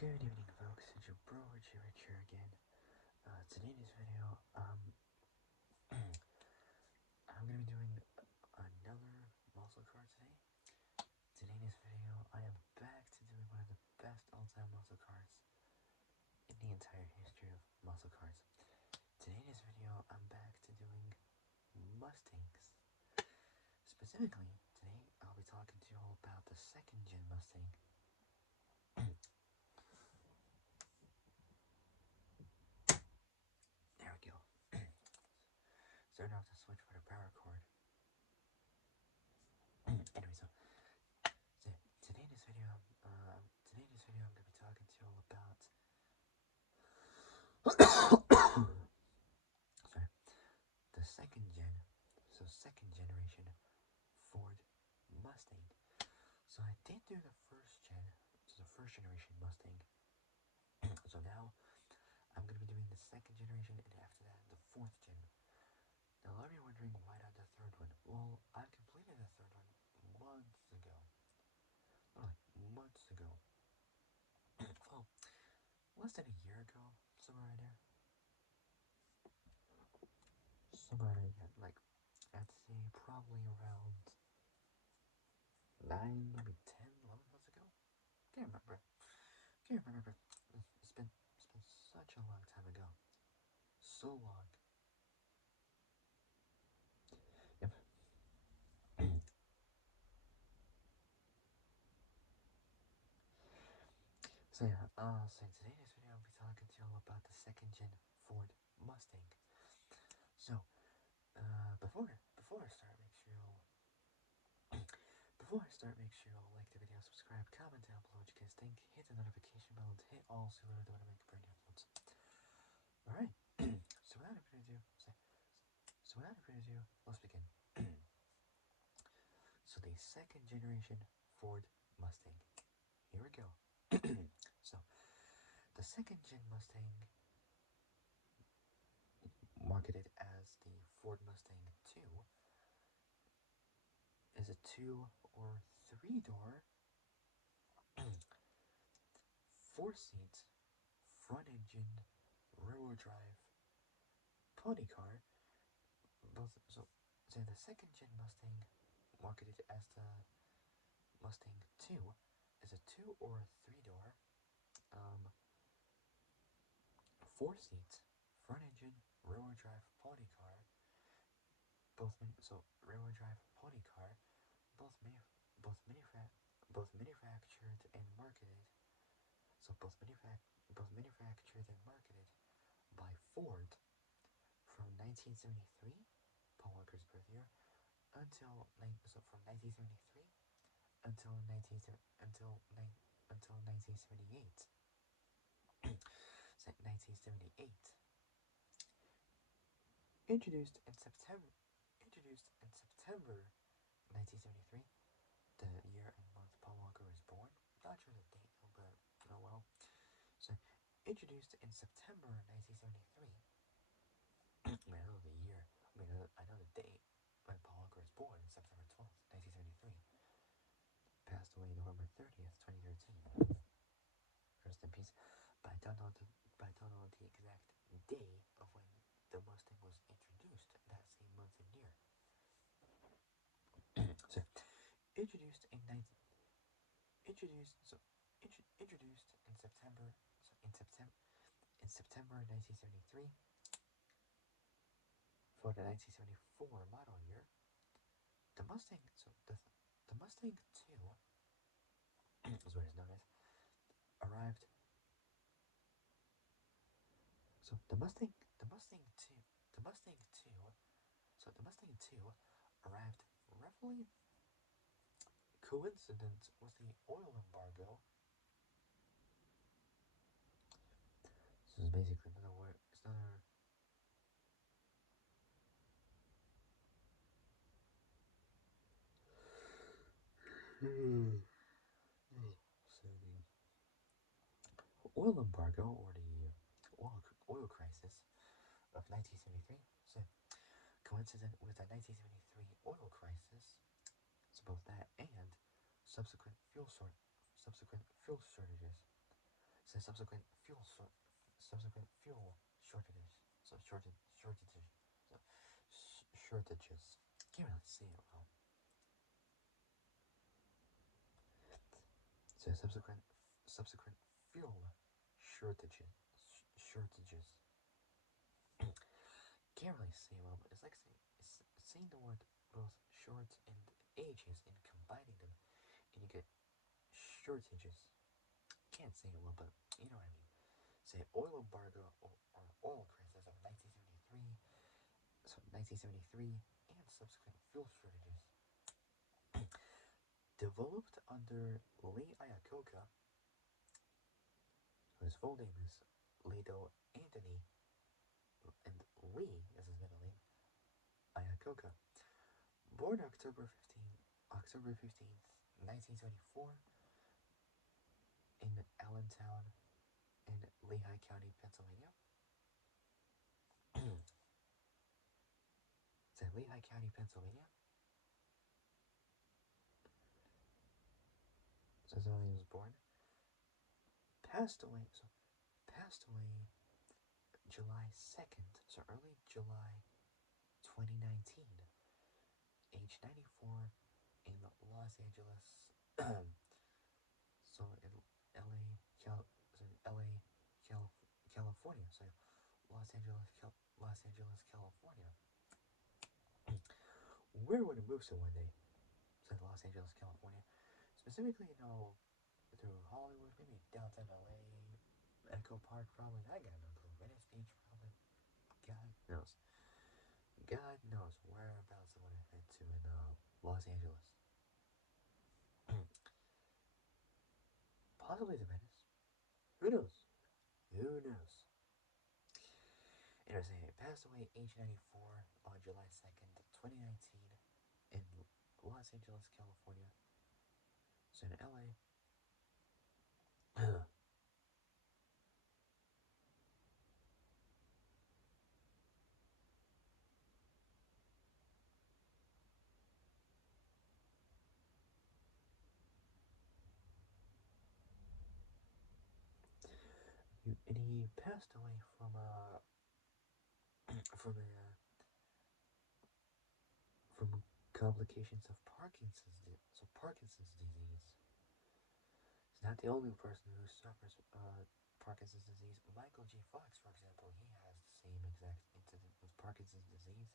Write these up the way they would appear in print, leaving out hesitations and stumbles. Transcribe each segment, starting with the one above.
Good evening, folks. It's your bro Richie Rich here again. Today in this video, I'm gonna be doing another muscle car today. Today in this video, I am back to doing one of the best all-time muscle cars in the entire history of muscle cars. Today in this video, I'm back to doing Mustangs. Specifically, today I'll be talking to you all about the second-gen Mustang. There we go. Starting off to switch for the power cord. Anyway, so today in this video, I'm gonna be talking to you all about sorry, the second generation Ford Mustang. So I did do the first generation Mustang. So now I'm gonna be doing the second generation, and after that, the fourth gen. Now, a lot of you are wondering why not the third one. Well, I completed the third one months ago. Not like months ago. Well, less than a year ago, somewhere right there. Somewhere right there, like, I'd say probably around 9, maybe 10, 11 months ago. Can't remember. It's been such a long time ago. So long. Yep. So yeah, so in today's video I'll be talking to you all about the second gen Ford Mustang. So, before I start, make sure you'll like the video, subscribe, comment down below what you guys think, hit the notification bell, and hit all so you know when I make brand new uploads. Alright, so without further ado, let's begin. So the second generation Ford Mustang. Here we go. So, the second gen Mustang, marketed as the Ford Mustang 2, is a 2 or 3-door, 4-seat, front-engine, rear-wheel drive pony car. So the second gen Mustang, marketed as the Mustang 2, is a 2 or 3-door, 4-seat, front-engine, rear-wheel drive pony car. Rear-wheel drive pony car, both manufactured and marketed. So both manufactured and marketed by Ford from 1973, Paul Walker's birth year, until 1978. So 1978. Introduced in September 1973, the year and month Paul Walker was born. Not sure the date though, but oh well. So, introduced in September 1973. I know the year. I know the date when Paul Walker was born, September 12th, 1973. Passed away November 30th, 2013. Rest in peace. But I don't know the exact day of when the Mustang was introduced that same month and year. So, introduced in September 1973 for the 1974 model year. The Mustang, the Mustang 2 is what it's known as, arrived. So the Mustang 2 arrived roughly coincident with the oil embargo. This is basically another word. It's another. So the oil embargo, or the oil crisis of 1973. So coincident with the 1973 oil crisis. So both that and subsequent fuel shortages. So subsequent fuel shortages. So shortages. So shortages. Can't really say it well. So subsequent fuel shortages. Can't really say it well, but it's like saying the word both short and ages and combining them, and you get shortages. Can't say it well, but you know what I mean. Say oil embargo or oil crisis of 1973, so 1973, and subsequent fuel shortages. Developed under Lee Iacocca, whose full name is Ledo Anthony, and Lee is his middle name, Iacocca. Born October 15th, 1974, in Allentown in Lehigh County, Pennsylvania. It's in Lehigh County, Pennsylvania. So that's when he was born. Passed away. So passed away July 2nd. So early July 2019. Age 94 in Los Angeles. So in LA, so in LA, California. So Los Angeles, California. Where would it move to one day? Said Los Angeles, California. Specifically, through Hollywood, maybe downtown LA, Echo Park, probably. I got no clue. Venice Beach, probably. God knows. God knows whereabouts I want to head to in Los Angeles. Possibly to Venice. Who knows? Who knows? Interesting. He passed away age 94 on July 2nd, 2019 in Los Angeles, California. So in LA. And he passed away from from a from complications of Parkinson's disease. He's not the only person who suffers Parkinson's disease. Michael J. Fox, for example, he has the same exact incident with Parkinson's disease,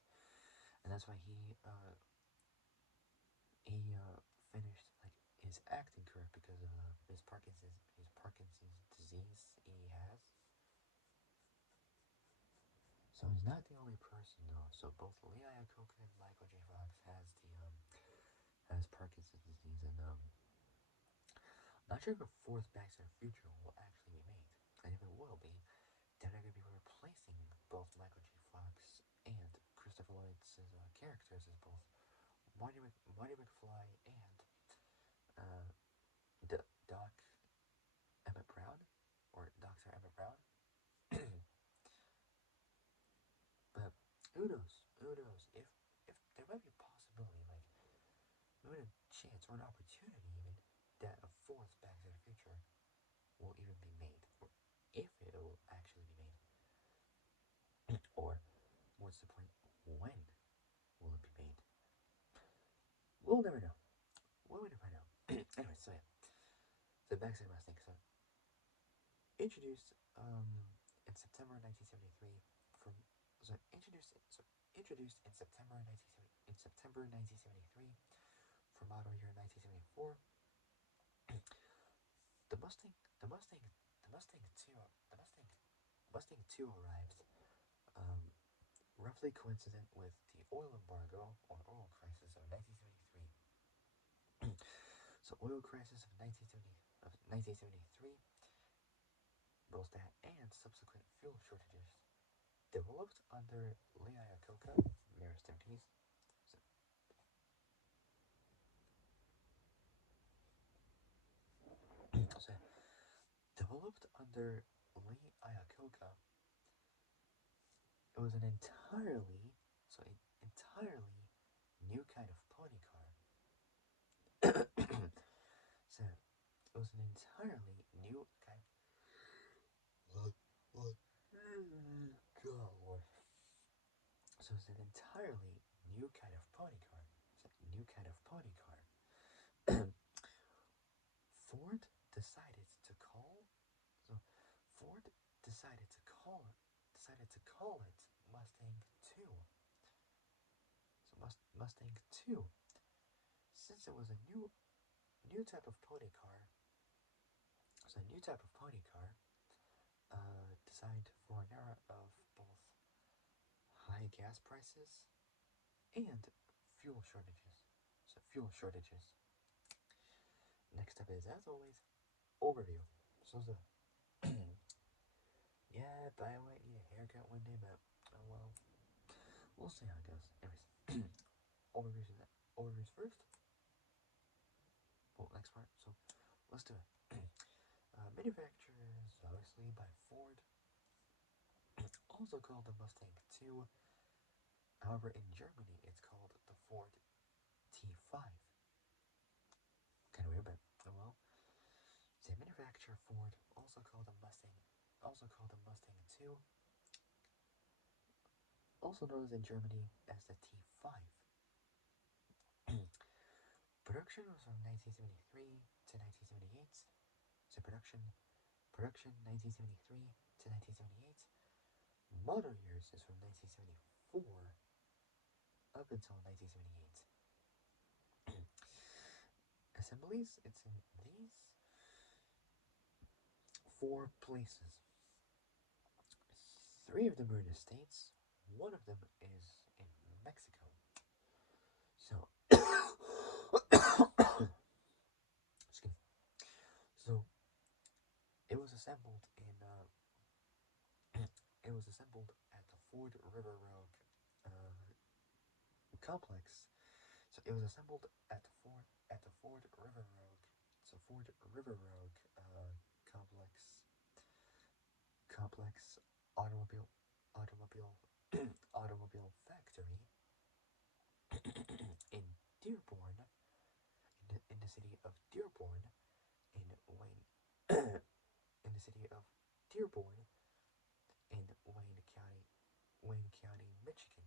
and that's why he finished like his acting career because of his Parkinson's disease he has. So he's not the only person though. So both Lee Iacocca and Michael J. Fox has Parkinson's disease, and not sure if a fourth Back to the Future will actually be made. And if it will be, then they're going to be replacing both Michael J. Fox and Christopher Lloyd's characters as both Marty McFly and uh, Doc Emmett Brown, or Dr. Emmett Brown. But who knows? Who knows? If there might be a possibility, like maybe a chance or an opportunity even, that a fourth Back to the Future will even be made, or if it will actually be made, or what's the point? When will it be made? We'll never know. We'll never know. Anyway, so yeah, so back to the Mustang. So introduced in September 1973 from introduced in September 1973 for model year 1974. The Mustang the Mustang the Mustang 2 the Mustang 2 arrived roughly coincident with the oil embargo or oil crisis of 1973. So oil crisis of 1973, both that and subsequent fuel shortages developed under Lee Iacocca, rest in peace. So, so developed under Lee Iacocca, it was an entirely new kind of pony car. So it was an entirely new kind. So it's an entirely new kind of pony car. It's a new kind of pony car. Ford decided to call so Ford decided to call it Mustang 2. So Mustang 2, since it was a new type of pony car. So a new type of pony car, designed for an era of both high gas prices and fuel shortages. So fuel shortages. Next up is, as always, overview. So the yeah, but I might need a haircut one day, but oh well, we'll see how it goes. Anyways, overviews is that overviews first. Well, next part. So let's do it. Manufacturers, obviously by Ford, also called the Mustang 2. However, in Germany, it's called the Ford T5. Kind of weird, but oh well. Same manufacturer, Ford, also called the Mustang 2, also known in Germany as the T5. Production was from 1973 to 1978. So production 1973 to 1978. Model years is from 1974 up until 1978. Assemblies, it's in these four places. Three of them are in the States, one of them is in Mexico. So, excuse me. So, it was assembled in, it was assembled at the Ford River Road complex. So it was assembled at the Ford River Road. So Ford River Road complex complex automobile automobile automobile factory in Dearborn, in the city of Dearborn, in Wayne in the city of Dearborn in Wayne County, Michigan.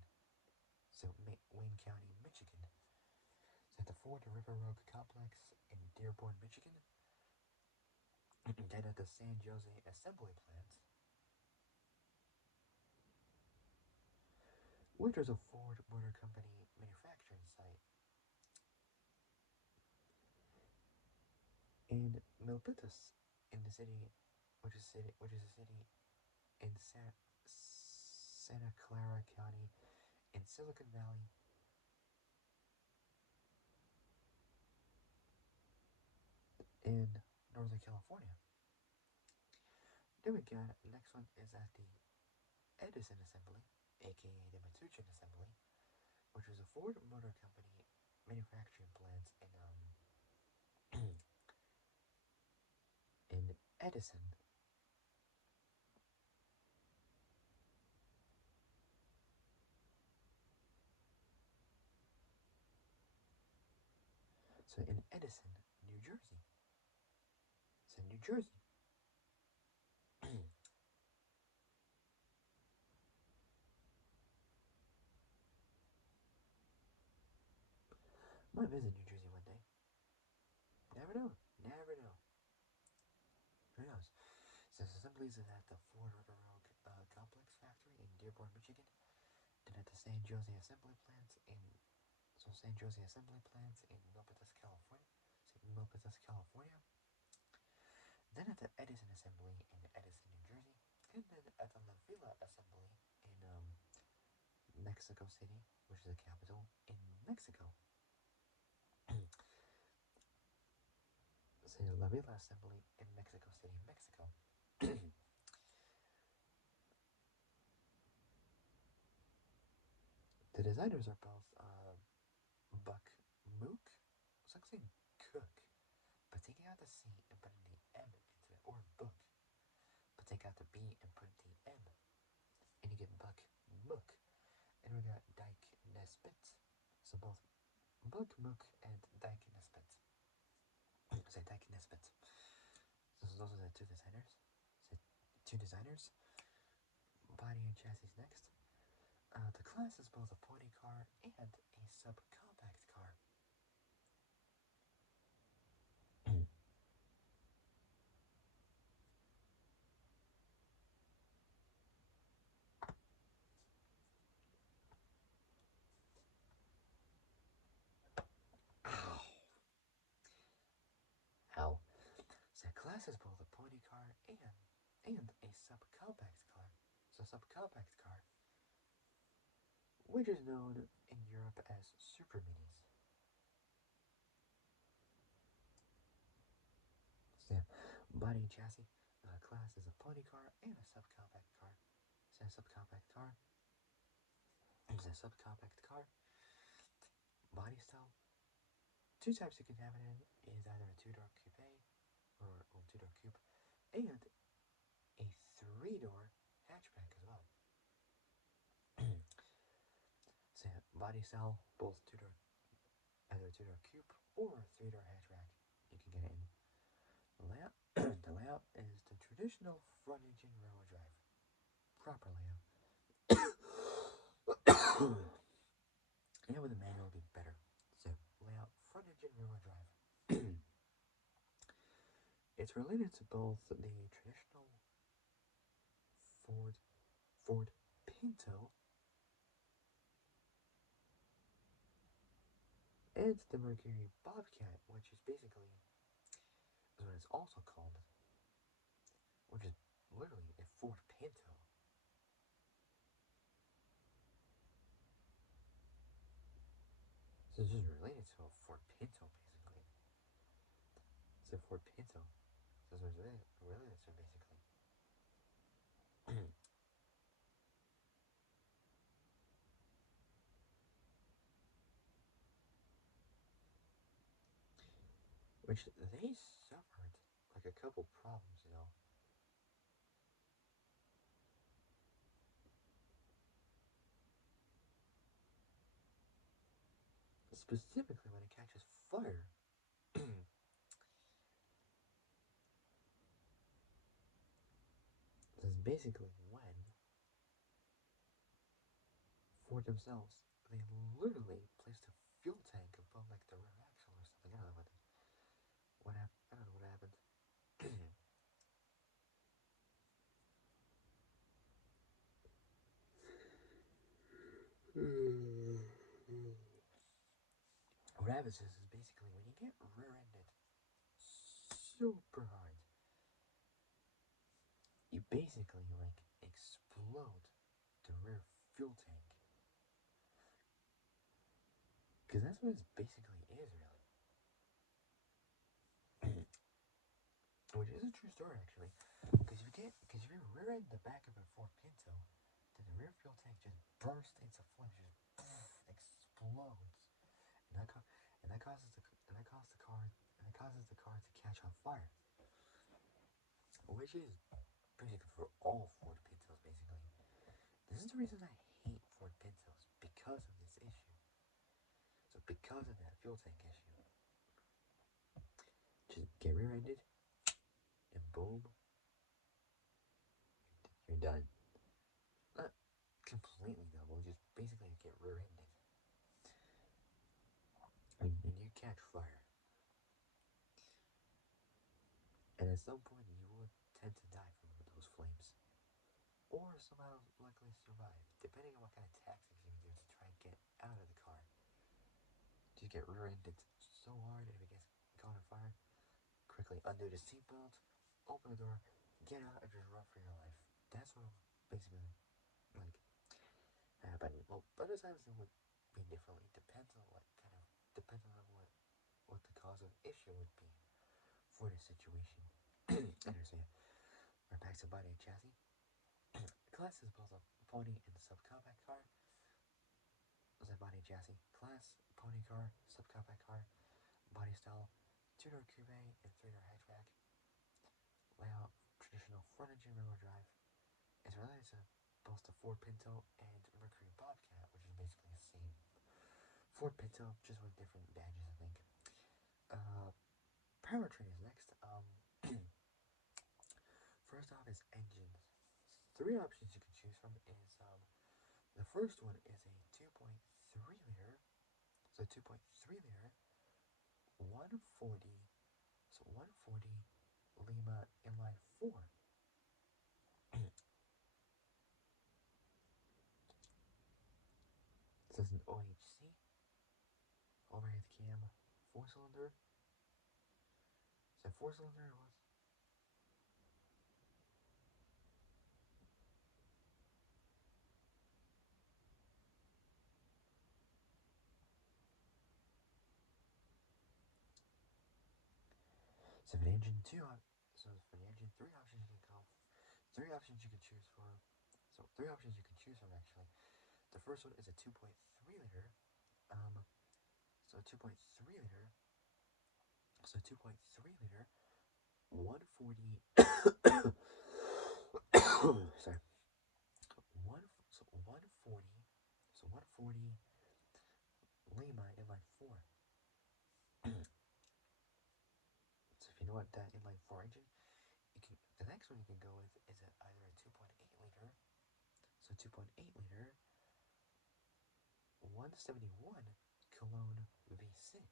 So Wayne County, Michigan. So at the Ford River Road complex in Dearborn, Michigan. Then at the San Jose assembly plant, which was a Ford Motor Company manufacturing site, in Milpitas, in the city, which is a city in Santa Clara County, in Silicon Valley, in Northern California. Then we got, the next one is at the Edison Assembly, A.K.A. the Matuchin Assembly, which was a Ford Motor Company manufacturing plant in Edison. So in Edison, New Jersey. So New Jersey. Might visit New Jersey one day. Never know. Never know. Who knows? So assemblies is at the Ford River Road Complex Factory in Dearborn, Michigan. Then at the San Jose Assembly Plant in Milpitas, California. Then at the Edison Assembly in Edison, New Jersey. And then at the La Villa Assembly in Mexico City, which is the capital in Mexico. So La Villa Assembly in Mexico City, Mexico. The designers are both Buck Mook, so I'm saying Cook, but taking out the C and putting the M into it, or Book, but take out the B and put the M, and you get Buck Mook. And we got Dyke Nesbitt, so both Buck Mook and Dyke Nesbitt. Say Dyke Nesbitt. So those are the two designers. So two designers. Body and chassis next. The class is both a pony car and a subcompact car. Ow. Ow. So class is both a pony car and a subcompact car. So subcompact car, which is known in Europe as super minis. So yeah, body and chassis class is a pony car and a subcompact car. So a subcompact car is a subcompact car. Body style, two types you can have it in is either a two-door coupe or two-door coupe and a three-door hatchback as well. So yeah, body style, both two-door, either a two-door coupe or a three-door hatchback. You can get it in. The layout, the layout is the traditional front engine rear-wheel drive. Proper layout. And with a manual would be better. So layout, front engine rear-wheel drive. It's related to both the traditional Ford Ford Pinto and the Mercury Bobcat, which is basically is what it's also called, which is literally a Ford Pinto. So this is related to a Ford Pinto, basically. It's a Ford Pinto. So this is related to basically. Which they suffered like a couple problems, Specifically when it catches fire. This is basically when Ford themselves, they literally placed a fuel tank above like the rear axle or something. I don't know what happened. I don't know what happened. What happens is basically when you get rear-ended super hard, you basically like explode the rear fuel tank. Because that's what it basically is, really. Which is a true story, actually. Because if you rear-end the back of a Ford Pinto, then the rear fuel tank just bursts into flames, just explodes, and that causes the car to catch on fire, which is basically for all Ford Pintos. Basically, this is the reason I hate Ford Pintos because of this issue. So because of that fuel tank issue, just get rear-ended, and boom, you're done. Not completely double, just basically get rear-ended, and you catch fire. And at some point, you would tend to die from those flames. Or somehow luckily survive, depending on what kind of tactics you can do to try and get out of the car. Just get rear-ended so hard that if it gets caught on fire, quickly undo the seatbelt, open the door, get out, and just run for your life. That's what basically like happened. Well, other times it would be differently. Depends on what the cause of issue would be for the situation. Understand? We're back to body and chassis. Class is both a pony and a subcompact car. The body and chassis. Class, pony car, subcompact car. Body style, two-door coupe and three-door hatchback. Layout, traditional front engine rear-wheel drive. It's related to both the Ford Pinto and Mercury Bobcat, which is basically the same Ford Pinto, just with different badges, I think. Uh, Powertrain is next. First off is engines. Three options you can choose from is The first one is a 2.3 liter, so 2.3 liter, 140, so 140 Lima inline 4. This is an OHC, overhead cam, 4-cylinder. So 4-cylinder it was. So for the engine 2, so for the engine 3 options you can go. 3 options you can choose for. So 3 options you can choose from actually. The first one is a 2.3 liter. So 2.3 liter. So 2.3 liter. 140. Sorry. So 140. So 140 Lima inline 4. So if you know what that inline 4 engine, you can. The next one you can go with is either a 2.8 liter. So 2.8 liter. 171 Cologne V6.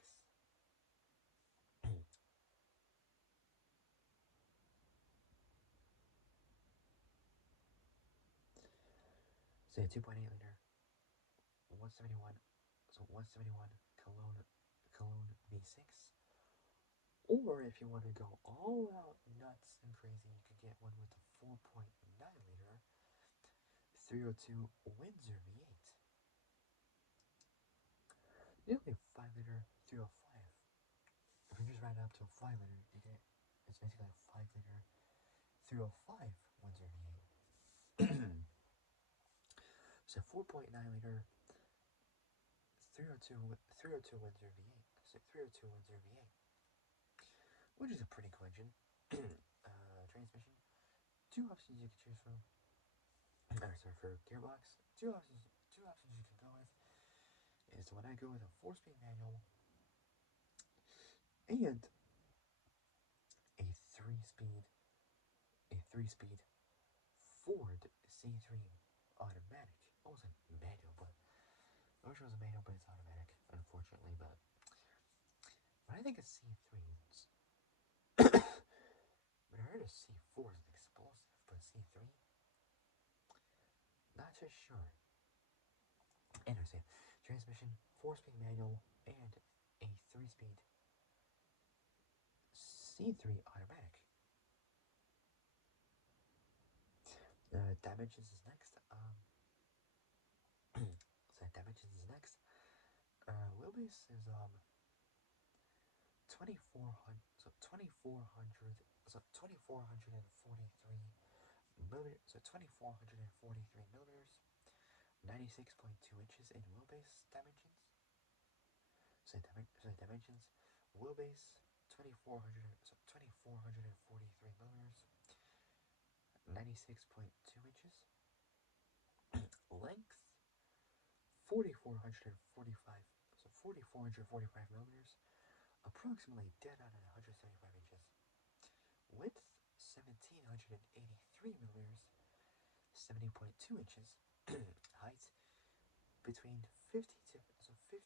Say 2.8 liter, 171, so 171 Cologne V6. Or if you want to go all out nuts and crazy, you could get one with a 4.9 liter 302 Windsor V8. You only have 5 liter 305. If you just round it up to a 5 liter, you get it's basically a 5 liter 305 Windsor V8. So 4.9 liter 302 Windsor V8. So 302 Windsor V8, which is a pretty cool engine. Transmission. 2 options you can choose from. Sorry, for gearbox. Two options you can go with is when I go with a 4-speed manual and a 3-speed Ford C3 automatic. Almost like manual, but I wish it was a manual, but it's automatic, unfortunately. But when I think of C3s, when I heard of C4 is explosive, but C3, not so sure. Interesting. Transmission, 4-speed manual, and a 3-speed C3 automatic. Dimensions is next. So dimensions is next. Wheelbase is 2400. So 2400. So 2443 millimeters. So 2443 millimeters. 96.2 inches in wheelbase dimensions. So dimensions. Wheelbase 2400. So 2443 millimeters. 96.2 inches. Length 4,445, so 4,445 millimeters, approximately dead on at 175 inches. Width 1,783 millimeters, 70.2 inches. Height between 50 to so 50,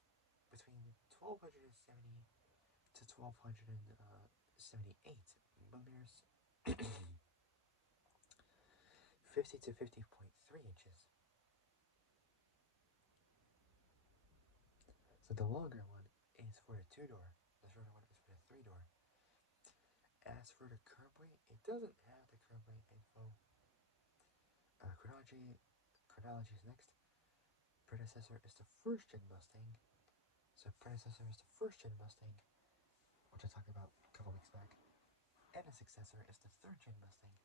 between 1,270 to 1,278 millimeters. 50 to 50.3 inches. So the longer one is for the 2-door. The shorter one is for the 3-door. As for the curb weight, it doesn't have the curb weight info. Chronology is next. Predecessor is the 1st-gen Mustang. So predecessor is the 1st-gen Mustang, which I talked about a couple weeks back. And the successor is the 3rd-gen Mustang.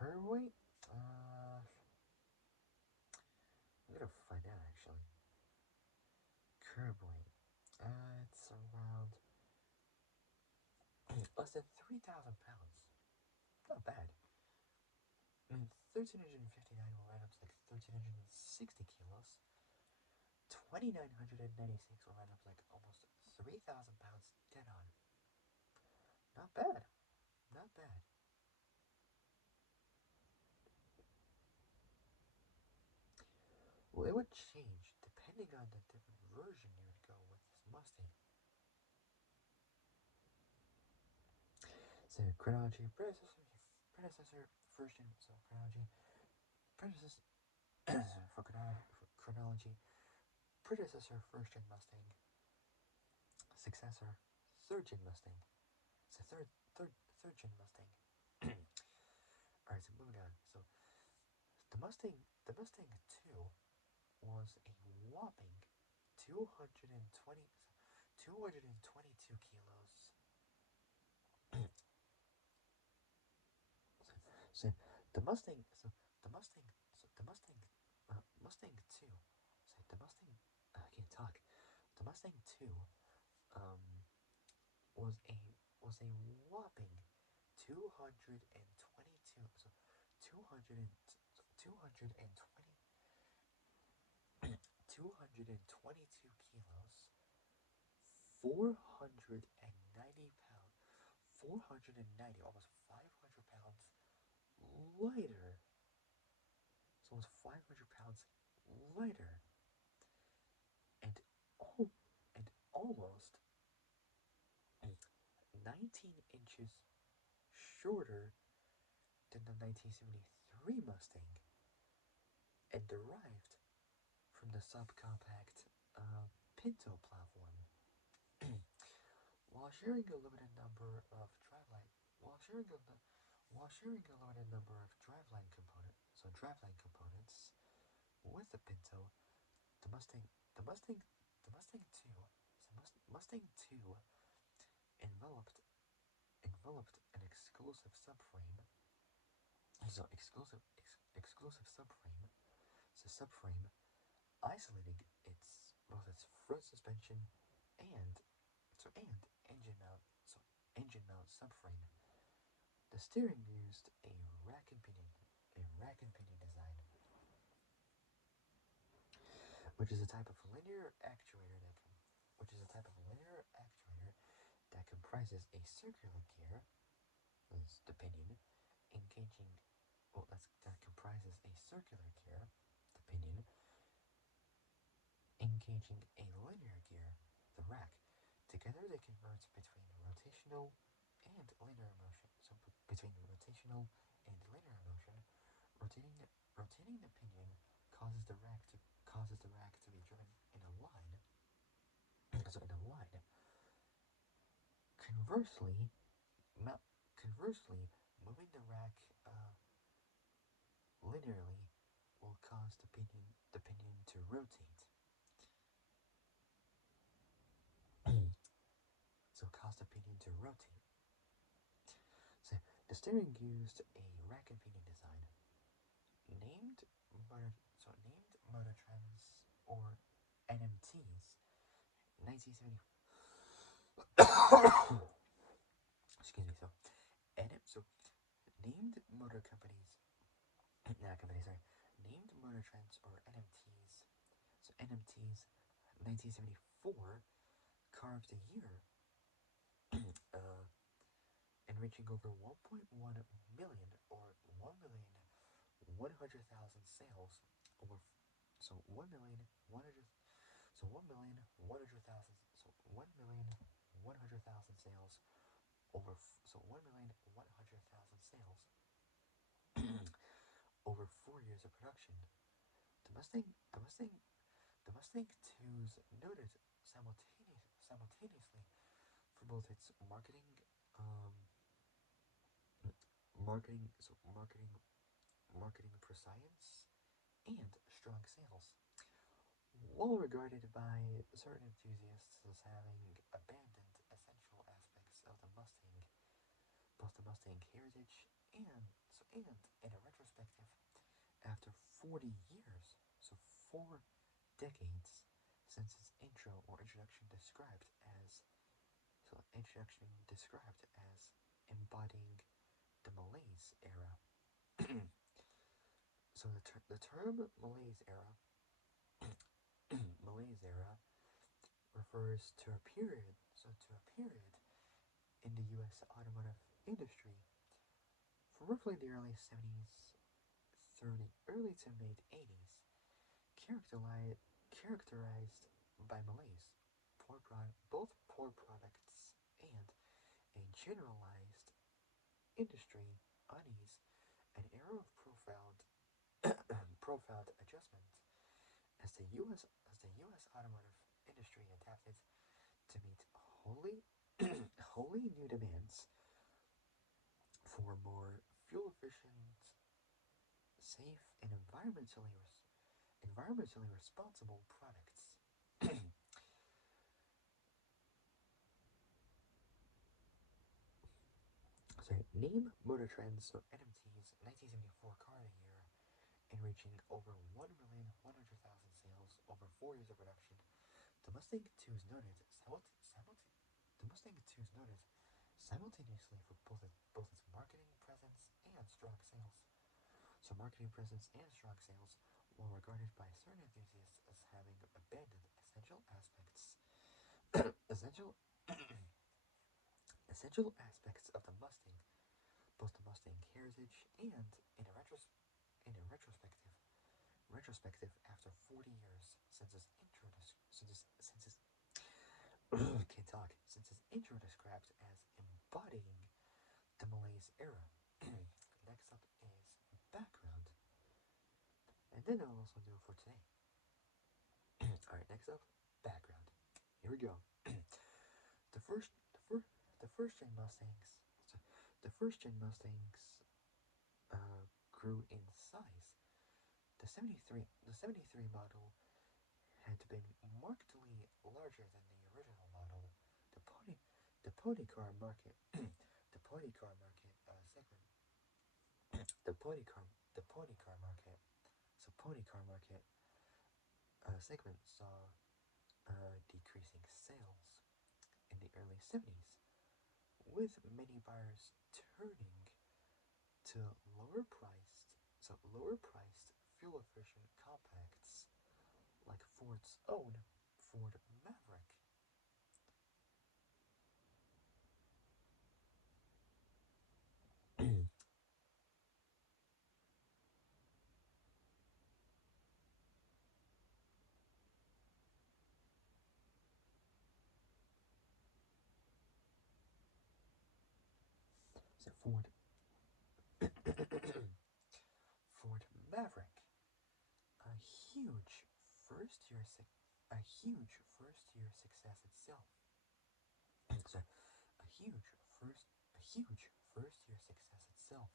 Curb weight? I'm gonna find out actually. Curb weight. It's around less than 3,000 pounds. Not bad. I mean, 1,359 will add up to like 1,360 kilos. 2,996 will add up to like almost 3,000 pounds dead on. Not bad. Not bad. would change depending on the different version you would go with this Mustang. So chronology, predecessor, first gen, so chronology, predecessor, for chronology, predecessor, first gen Mustang, successor, third gen Mustang, so third gen Mustang. All right, so moving on. So the Mustang 2 was a whopping 220, 222 kilos. So the Mustang, so the Mustang, so the Mustang, Mustang 2, so the Mustang, I can't talk. The Mustang 2, um, was a was a whopping 222, so 200 and, so 220, 222 kilos, 490 pounds, 490, almost 500 pounds lighter. So it's 500 pounds lighter and all and almost 19 inches shorter than the 1973 Mustang, and derived from the subcompact Pinto platform. While sharing a limited number of driveline, while sharing a while sharing a limited number of driveline components with the Pinto, the Mustang, the Mustang, the Mustang 2, so Mustang 2 enveloped an exclusive subframe. So exclusive subframe. So subframe isolating both its front suspension and engine mount subframe. The steering used a rack and pinion design, which is a type of linear actuator that comprises a circular gear, is the pinion, engaging that comprises a circular gear, the pinion, engaging a linear gear, the rack. Together they convert between rotational and linear motion. So between rotational and linear motion, rotating the pinion causes the rack to be driven in a line. So in a line. Conversely, moving the rack linearly will cause the pinion to rotate. So cause the pinion to rotate. So the steering used a rack and pinion design named motor trends or NMTs. 1970. Excuse me. So named motor companies. Named motor trends or NMTs. So NMTs, 1974 carved a year, uh, enriching over 1.1 million or 1,100,000 sales over. So 1,100,000. So 1,100,000. So 1,100,000 sales over. So 1,100,000 sales over 4 years of production. The Mustang, the Mustang, the Mustang 2's noted simultaneously for both its marketing, so marketing prescience and strong sales. While regarded by certain enthusiasts as having abandoned essential aspects of the Mustang, both the Mustang heritage and in a retrospective, after 40 years, so 4 decades since its introduction described as embodying the malaise era. So the term malaise era refers to a period in the U.S. automotive industry from roughly the early 70s, early to mid 80s, characterized by malaise, both poor products and a generalized industry unease, an era of profound adjustment as the U.S. automotive industry adapted to meet wholly wholly new demands for more fuel efficient, safe, and environmentally responsible products. So name Motor Trend's so NMT's 1974 car of the year and reaching over 1,100,000 sales over 4 years of production. The Mustang 2 is noted the Mustang 2 is noted simultaneously for both its marketing presence and strong sales. So marketing presence and strong sales, while regarded by certain enthusiasts as having abandoned essential essential aspects of the Mustang, both the Mustang heritage and in a retrospective after 40 years since its intro can't talk since its intro described as embodying the Malaise era. Next up is background, and then I'll also do it for today. All right, next up, background. Here we go. the first, the first, the first gen Mustangs. So the first gen Mustangs grew in size. The '73 model had been markedly larger than the original model. The pony, the pony car market, the pony car market segment, the pony car market, so pony car market segment saw decreasing sales in the early '70s, with many buyers turning to lower priced fuel efficient compacts like Ford's own Ford Maverick. So Ford Maverick, a huge first year a huge first year success itself. So a huge first year success itself.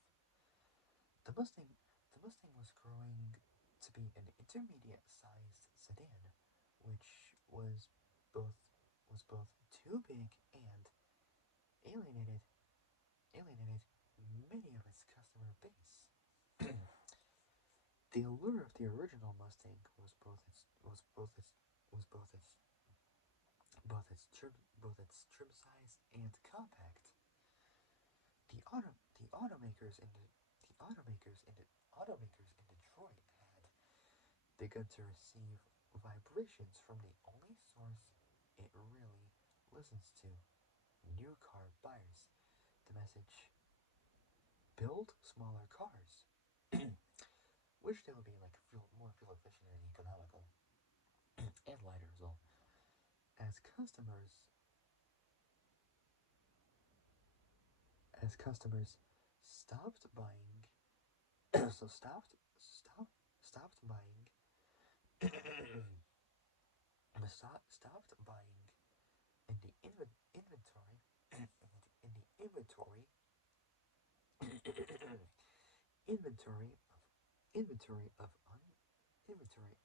The Mustang the Mustang was growing to be an intermediate sized sedan, which both was both too big and alienated alienated many of its customer base. The allure of the original Mustang was both its trim size and compact. The automakers in Detroit had begun to receive vibrations from the only source it really listens to, new car buyers. The message: build smaller cars, which they would be like more fuel efficient and economical, and lighter as well. As customers as customers stopped buying, so stopped buying, stopped buying in the inventory, in the inventory of inventory of un, inventory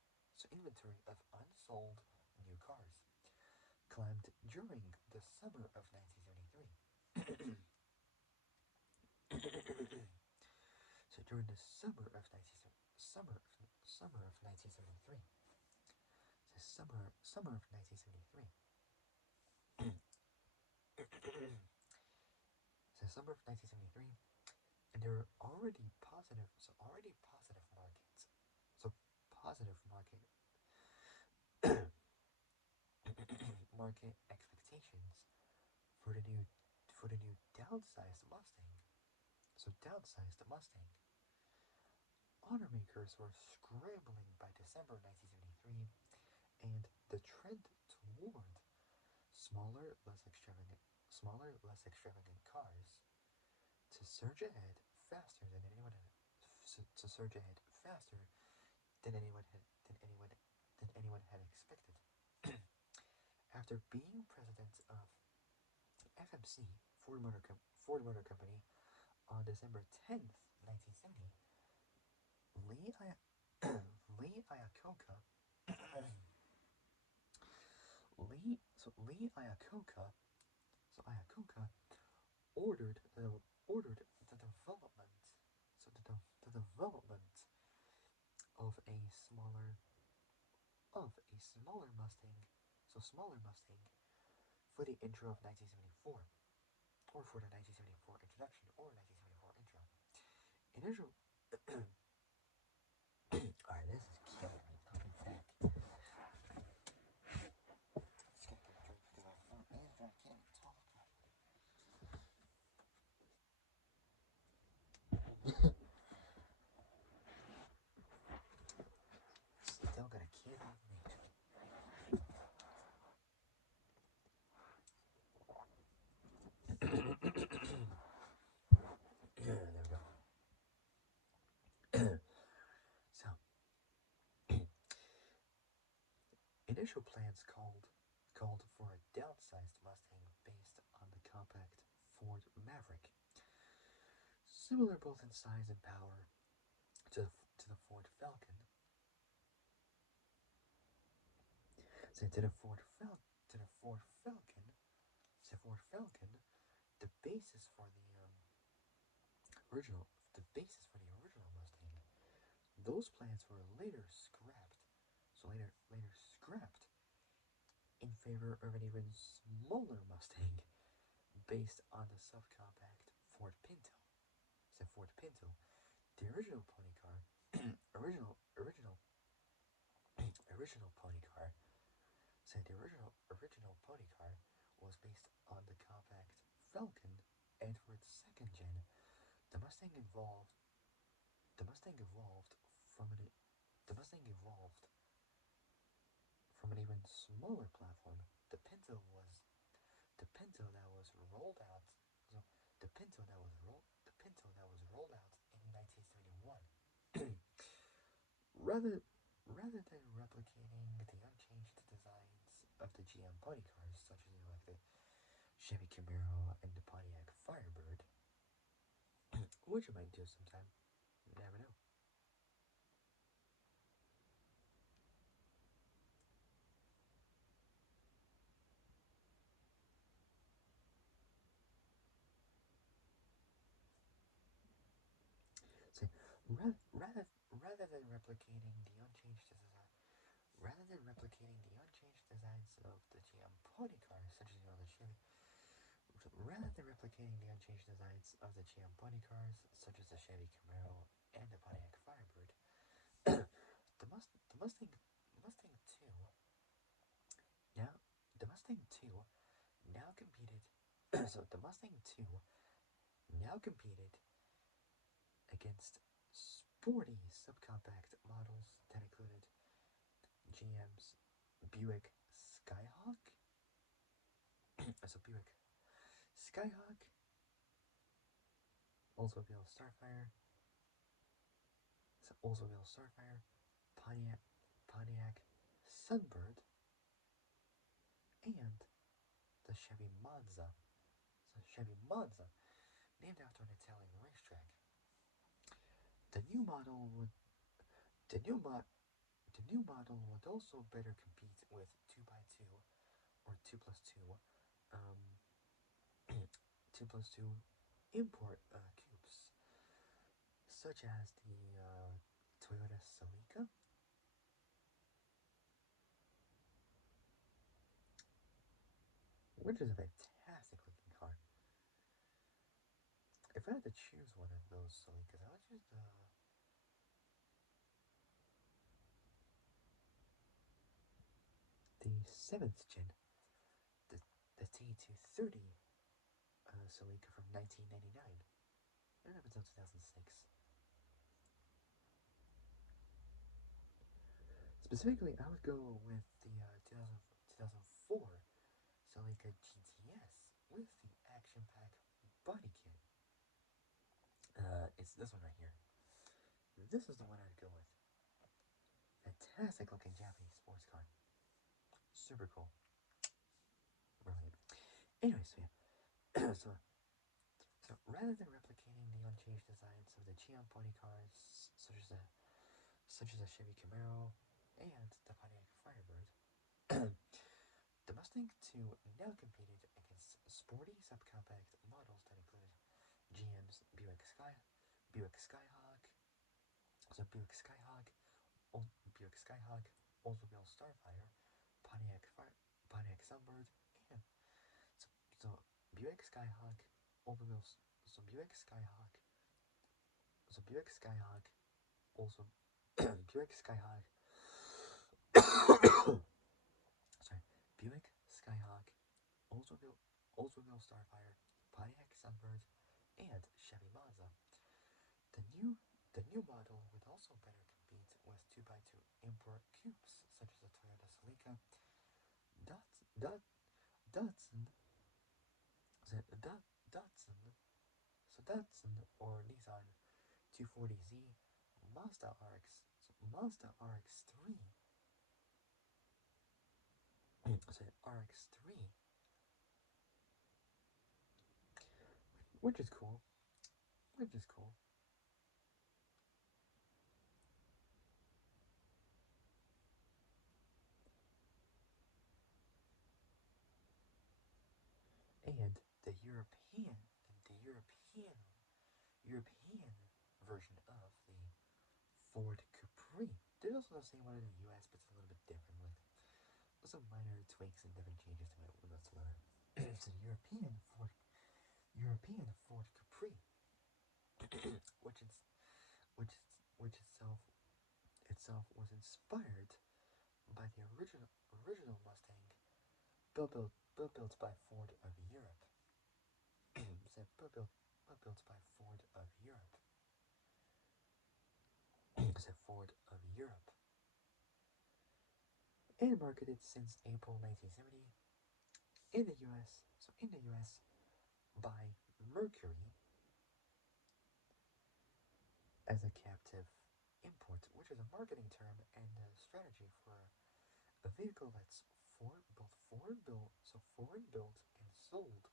of unsold new cars climbed during the summer of 1973. So during the summer of 1973, summer of 1973, so summer of 1973, and there were already positive markets, so positive market market expectations for the new downsized Mustang. So downsized Mustang. automakers were scrambling by December 1973, and the trend toward smaller, less extravagant, cars to surge ahead faster than anyone had, to surge ahead faster than anyone had expected. After being president of FMC, Ford Motor Company, on December 10th, 1970, Lee, Lee Iacocca Lee Iacocca ordered the development the development of a smaller Mustang for the intro of 1974, or for the 1974 introduction, or 1974 intro. Initial. Alright, this is killing me. Pumping fat. Just get a drink because I can't talk. Still got a kid on me. There we go. So, initial plans called for a downsized Mustang based on the compact Ford Maverick, similar both in size and power to the Ford Falcon. So to the Ford Falcon, the basis for the original Mustang. Those plans were later scrapped. In favor of an even smaller Mustang based on the subcompact Ford Pinto. The original pony car, original pony car. The original pony car was based on the compact Falcon, and for its second gen, the Mustang evolved. The Mustang evolved from an even smaller platform. The Pinto that was rolled out. So the Pinto that was rolled out in 1971. Rather than replicating the unchanged designs of the GM pony cars, such as like the Chevy Camaro and the Pontiac Firebird, which I might do sometime. You never know. So rather than replicating the unchanged designs of the GM pony cars, such as the Chevy. Rather than replicating the unchanged designs of the GM pony cars, such as the Chevy Camaro and the Pontiac Firebird, the Mustang 2 now the Mustang 2 now competed so the Mustang 2 now competed against sporty subcompact models that included GM's Buick Skyhawk, Buick Skyhawk, Oldsmobile Starfire, Pontiac Sunbird, and the Chevy Monza. Named after an Italian racetrack. The new model would also better compete with 2x2 or 2+2 2+2 import coupes, such as the Toyota Celica, which is a fantastic looking car. If I had to choose one of those Celicas, I would choose the 7th gen, the T230 Celica from 1999. And up until 2006. Specifically, I would go with the 2004 Celica GTS with the action pack body kit. It's this one right here. This is the one I'd go with. Fantastic looking Japanese sports car. Super cool. Brilliant. Anyway, so yeah. So rather than replicating the unchanged designs of the Cheon body cars, such as a Chevy Camaro and the Pontiac Firebird, the Mustang 2 now competed against sporty subcompact models that included GM's Buick Skyhawk, so Buick Skyhawk, Oldsmobile Starfire, Pontiac Sunbird, and so, so Buick Skyhawk, Oldsmobile, so Buick Skyhawk, so Buick Skyhawk, also Buick Skyhawk, sorry, Buick Skyhawk, Oldsmobile Starfire, Pontiac Sunbird, and Chevy Monza. The new the new model would also better compete with 2x2 import coupes such as the Toyota Celica, Dot, Datsun, Datsun, Datsun or Nissan 240Z, Mazda RX-3, RX-3, which is cool, which is cool. And the European version of the Ford Capri. There's also the same one in the US, but it's a little bit different with some minor tweaks and different changes to it whatsoever. It's a European Ford Capri, which is which itself was inspired by the original Mustang built by Ford of Europe. Said built by Ford of Europe. Said Ford of Europe. And marketed since April 1970 in the US. So in the US by Mercury as a captive import, which is a marketing term and a strategy for a vehicle that's foreign built and sold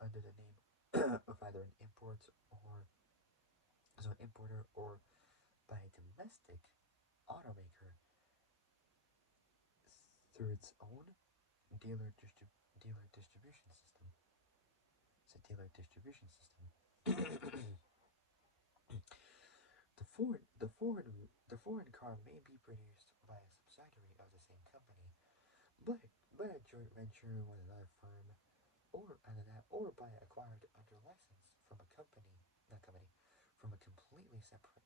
under the name of either an importer or by a domestic automaker through its own dealer distribution system. It's a dealer distribution system. The foreign car may be produced by a subsidiary of the same company, but a joint venture with another firm, or by acquired under license from a company, not company, from a completely separate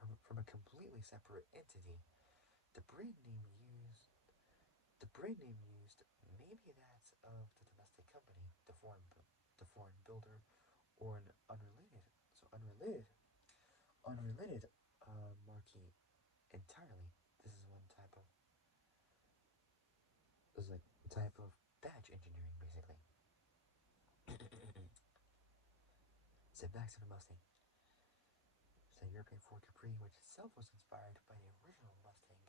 from a completely separate entity. The brand name used the brand name used may be that of the domestic company, the foreign builder, or an unrelated marquee entirely. This is one type of this is like type of badge engineering basically. So back to the Mustang. The European Ford Capri, which itself was inspired by the original Mustang,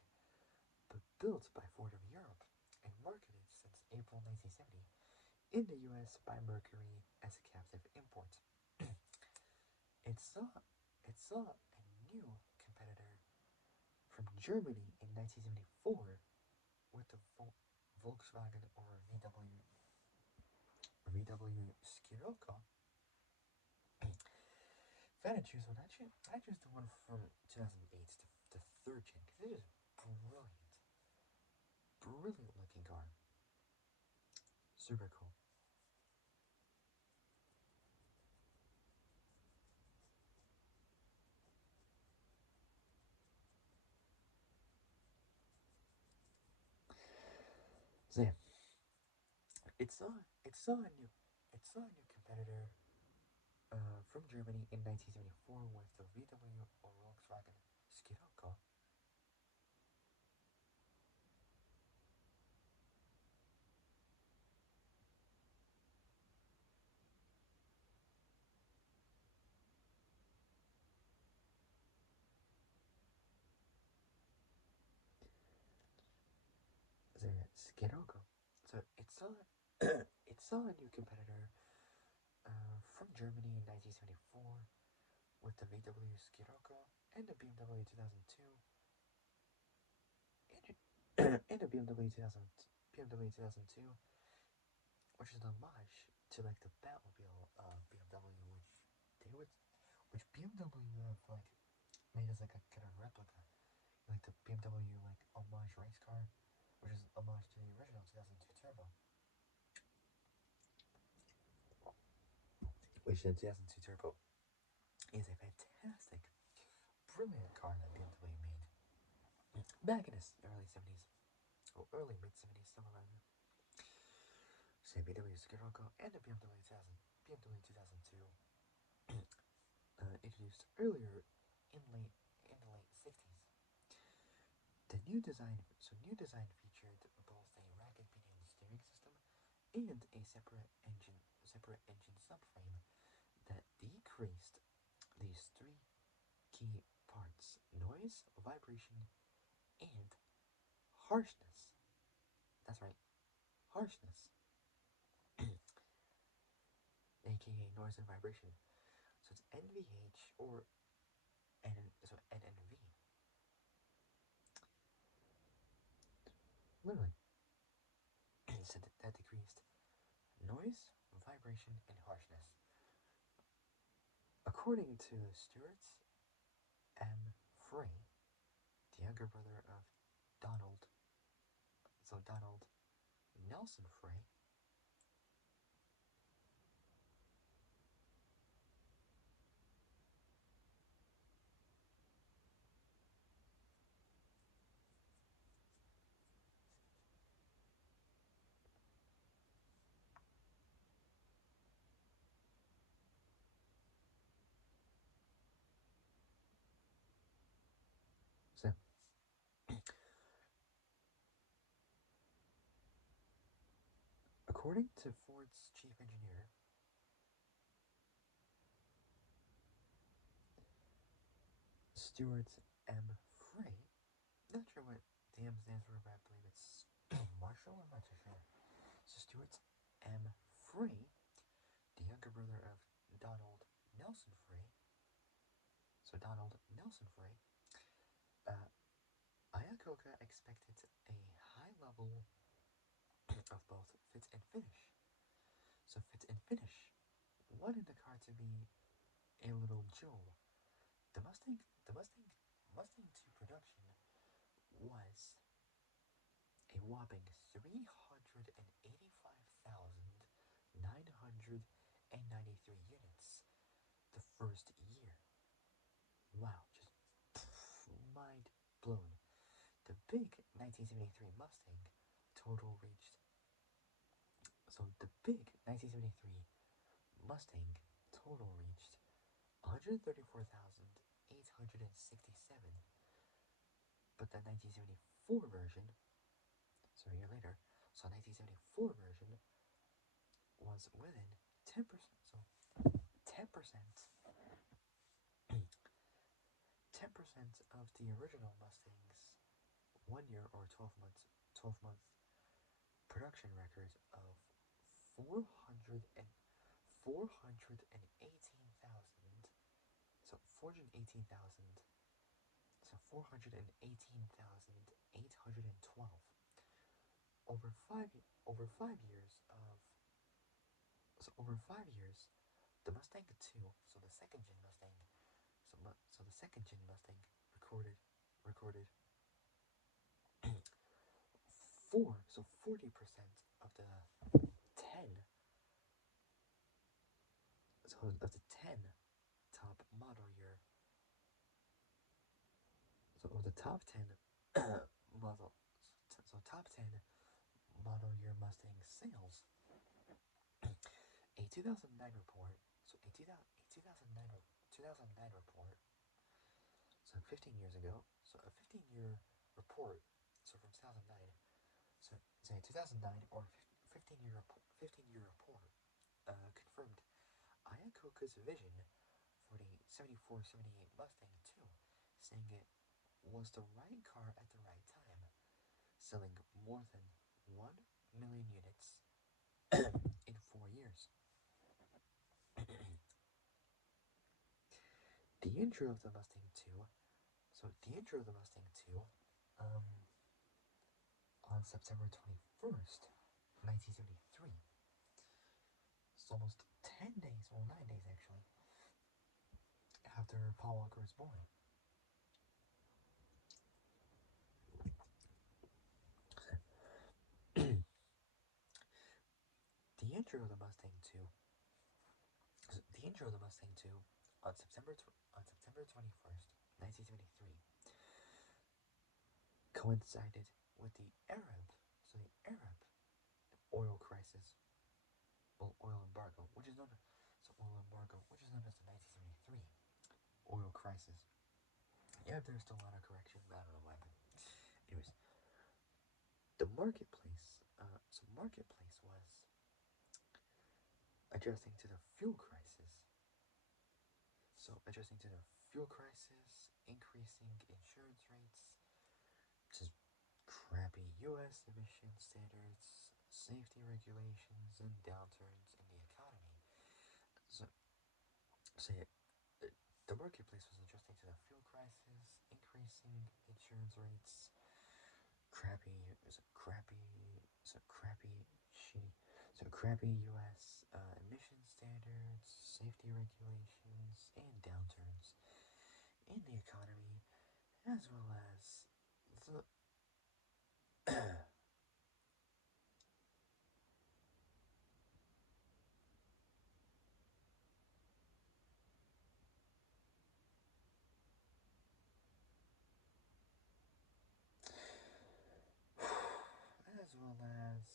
but built by Ford of Europe and marketed since April 1970 in the US by Mercury as a captive import. It saw a new competitor from Germany in 1974 with the Volkswagen or VW Scirocco. If I had to choose one, I choose the one from 2008, the third gen, because it is brilliant looking car. Super cool. So yeah, it saw it saw a new competitor from Germany in 1974 with the VW or Volkswagen Scirocco. Scirocco. So it saw a new competitor from Germany in 1974 with the VW Scirocco and the BMW 2002 and the BMW 2002, which is an homage to like the Batmobile BMW, which BMW have like made as like a kind of replica, like the BMW like homage race car, which is homage to the original 2002 Turbo, which the 2002 Turbo is a fantastic, brilliant car that BMW made back in the early 70s, or early mid 70s, somewhere around there. Say BMW Scirocco and the BMW 2002, introduced earlier in the late 60s. The new design featured both a racket-pinion steering system and a separate engine subframe that decreased these three key parts: noise, vibration, and harshness. That's right, harshness, aka noise and vibration. So it's NVH or NNV. Literally, so that decreased noise, vibration, and harshness. According to Stuart M. Frey, the younger brother of Donald, Donald Nelson Frey, so according to Ford's chief engineer, Stuart M. Frey, not sure what the M stands for, but I believe it's Marshall. I'm not too sure. So Stuart M. Frey, the younger brother of Donald Nelson Frey. So Donald Nelson Frey, Iacocca expected a high level of both fit and finish. So fit and finish wanted the car to be a little jewel. The Mustang 2 production was a whopping 385,993 units the first year. Wow, just mind blown. The big 1973 Mustang total reached the big 1973 Mustang total reached 134,867, but the 1974 version, so a year later, 1974 version was within 10%, 10%, 10% of the original Mustang's 1 year or 12 month production record of 400 and 418,000, so 418,000, so 418,812 over 5 years, the Mustang 2, so the second gen Mustang, so the second gen Mustang recorded 40% of the 10, of the 10 top model year, so of the top 10 model, top 10 model year Mustang sales. A 2009 report, so a 2009 report, so 15 years ago, so a 15-year report, so from 2009, so say 2009 or 15-year report confirmed Iacocca's vision for the 74-78 Mustang 2, saying it was the right car at the right time, selling more than 1 million units in 4 years. The intro of the Mustang 2. So the intro of the Mustang 2, on September 21st, 1973. It's almost 10 days, or 9 days actually, after Paul Walker was born. The intro of the Mustang 2. The intro of the Mustang 2 on September 21st, 1973, coincided with the Arab oil crisis, well, oil embargo, which is known as the 1973 oil crisis. Yeah, there's still a lot of correction, but I don't know what happened. Anyways, the marketplace was adjusting to the fuel crisis. So adjusting to the fuel crisis, increasing insurance rates, just crappy U.S. emission standards, safety regulations, and downturns in the economy. So yeah, the marketplace was adjusting to the fuel crisis, increasing insurance rates, crappy U.S. Emission standards, safety regulations, and downturns in the economy, as well as the as well as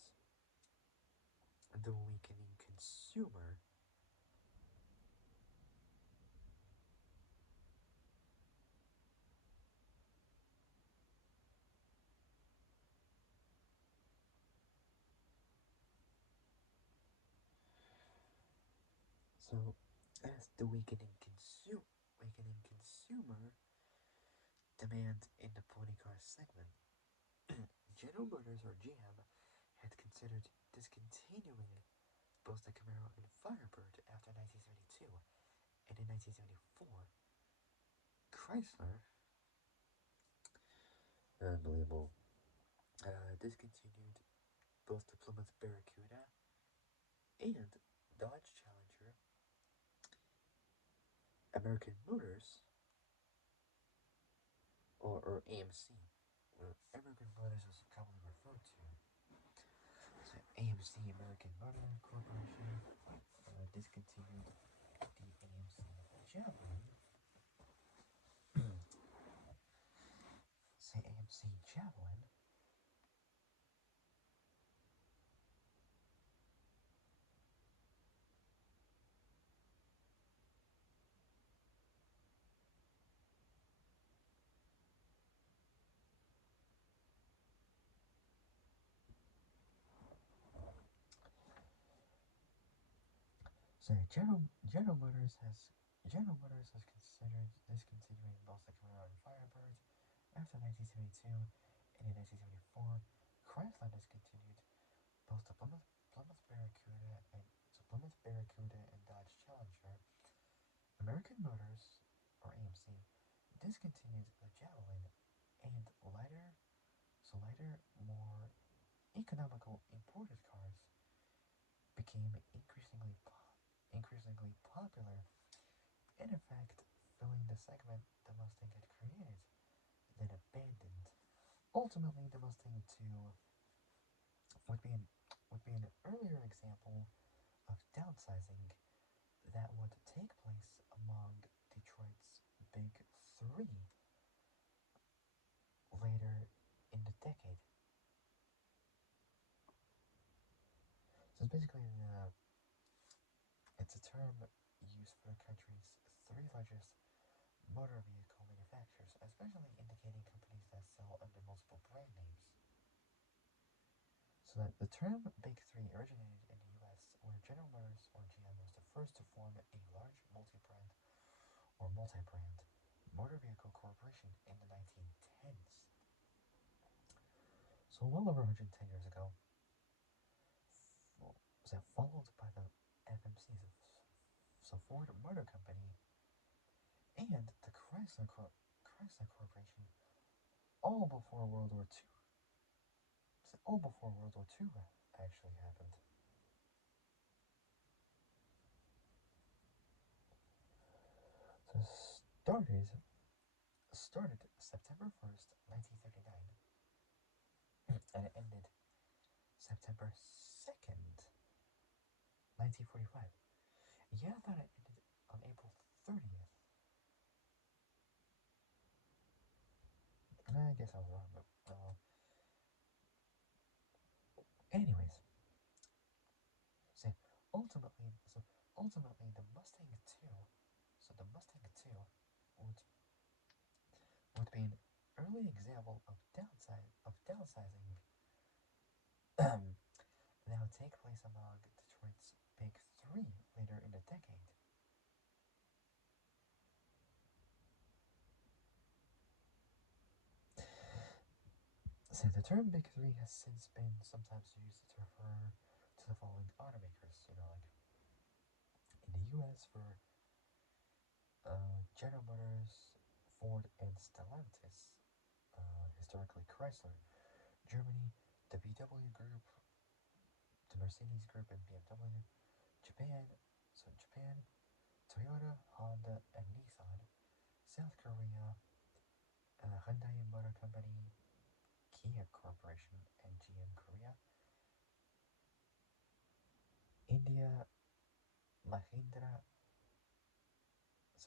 the weakening consumer. So, as the weakening consumer demand in the pony car segment, General Motors, or GM, had considered discontinuing both the Camaro and Firebird after 1972, and in 1974, Chrysler, unbelievable, discontinued both the Plymouth Barracuda and Dodge Challenger. American Motors, or AMC, American Motors is commonly referred to. So AMC, American Motor Corporation, discontinued the AMC Javelin. Say AMC Javelin. So General Motors has considered discontinuing both the Camaro and Firebird after 1972, and in 1974, Chrysler discontinued both the Plymouth Barracuda and Dodge Challenger. American Motors, or AMC, discontinued the Javelin, and lighter, more economical imported cars became increasingly popular, and in fact, filling the segment the Mustang had created, then abandoned. Ultimately, the Mustang 2 would be an earlier example of downsizing that would take place among Detroit's Big Three later in the decade. So it's a term used for the country's three largest motor vehicle manufacturers, especially indicating companies that sell under multiple brand names. So that the term Big Three originated in the US, where General Motors, or GM, was the first to form a large multi-brand motor vehicle corporation in the 1910s. So So well over 110 years ago, so followed by the FMC, so Ford Motor Company, and the Chrysler Corporation, all before World War II. So all before World War II actually happened. So started September 1st, 1939, and it ended September 2nd, 1945. Yeah, I thought it ended on April 30th. I guess I was wrong, but anyways, so ultimately the Mustang 2, so the Mustang 2 would be an early example of downsizing that would take place among Detroit's Big Three later in the decade. So the term Big Three has since been sometimes used to refer to the following automakers, like in the US for General Motors, Ford, and Stellantis, historically Chrysler, Germany, the VW Group, the Mercedes Group, and BMW, Japan, Toyota, Honda, and Nissan, South Korea, Hyundai Motor Company, Kia Corporation, and GM Korea, India, Mahindra,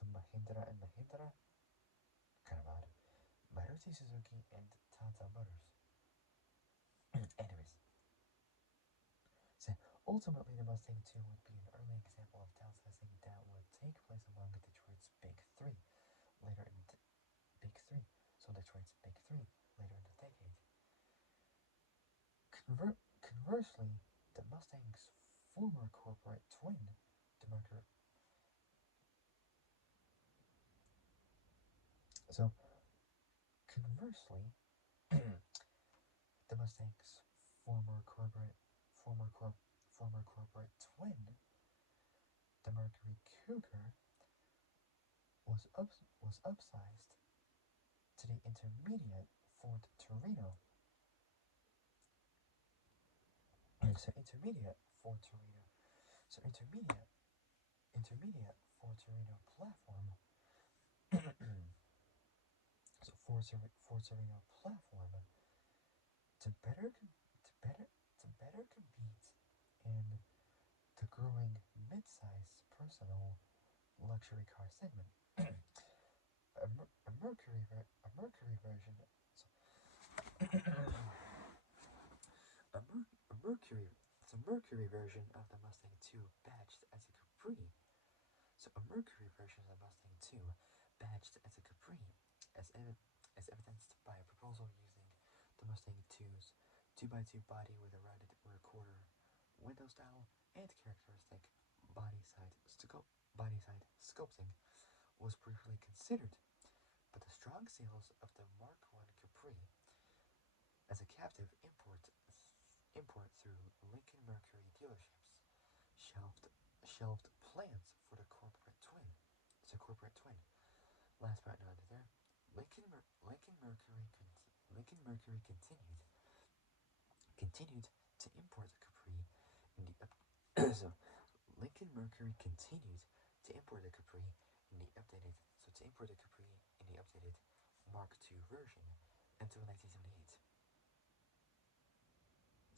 Mahindra and Mahindra, kind of odd, Maruti Suzuki, and Tata Motors. Anyways, so ultimately the Mustang 2 would be an early example of downsizing that would take place among Detroit's Big Three later in Big Three. So Detroit's Big Three later in the decade. Conversely, the Mustang's former corporate twin, the Mercury. So conversely, the Mustang's former corporate former corp former corporate twin, the Mercury Cougar, was upsized to the intermediate Ford Torino. So intermediate Ford Torino. So intermediate Ford Torino platform. So Ford Torino platform to better compete in the growing mid-size personal luxury car segment. a Mercury version. So a Mercury version of the Mustang 2 badged as a Capri. So a Mercury version of the Mustang 2 badged as a Capri, as evidenced by a proposal using the Mustang 2's 2x2 body with a rounded rear quarter window style and characteristic body side sculpting was briefly considered, but the strong sales of the Mark I Capri as a captive import through Lincoln Mercury dealerships shelved plans for the corporate twin. It's a corporate twin. Last but not there, Lincoln Mercury continued to import the Capri in the so Lincoln Mercury continued to import the Capri in the updated Mark II version until 1978.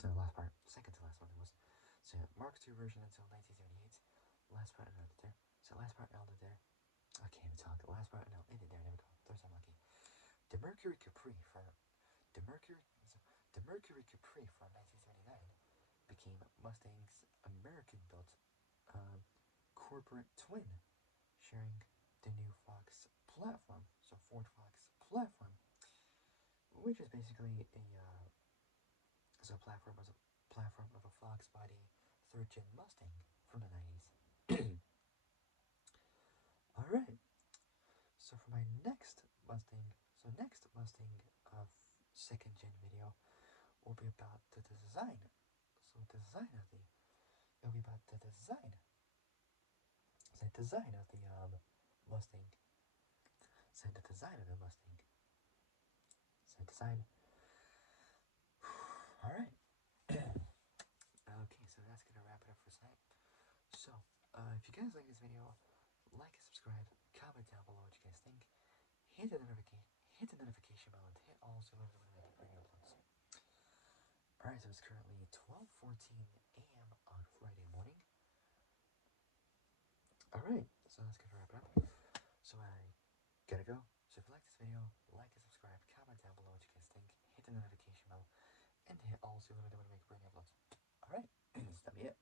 The last part, second to last one it was. So Mark II version until 1978. Last part and ended there. So last part and ended there. I can't even talk. The last part and ended there. There we go. Third time lucky. The Mercury Capri from the Mercury the Mercury Capri from 1979 became Mustang's American-built corporate twin, sharing the new Fox platform. So Ford Fox platform, which is basically a platform of a Fox body third-gen Mustang from the 90s. All right. So for my next Mustang, second-gen video will be about the design. So the design of the it'll be about the design. So the design of the Mustang. So the design of the Mustang. So design. All right. Okay, so that's gonna wrap it up for tonight. So, if you guys like this video, like and subscribe, comment down below what you guys think, hit the notification bell, and hit all so you know when I make brand new uploads. Alright, so it's currently 12:14 a.m. on Friday morning. Alright, so that's gonna wrap it up. So I gotta go. So if you like this video, like and subscribe, comment down below what you guys think, hit the notification bell, and hit all so you know when I make brand new uploads. Alright, that's not me it.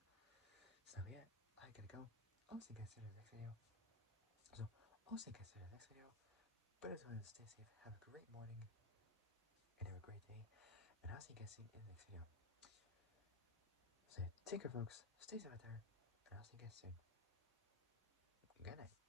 That's not me it. I gotta go. I'll see you guys in the next video. So, I'll see you guys in the next video. But as always, stay safe, have a great morning, and have a great day. And I'll see you guys soon in the next video. So, take care, folks. Stay safe out there, and I'll see you guys soon. Good night.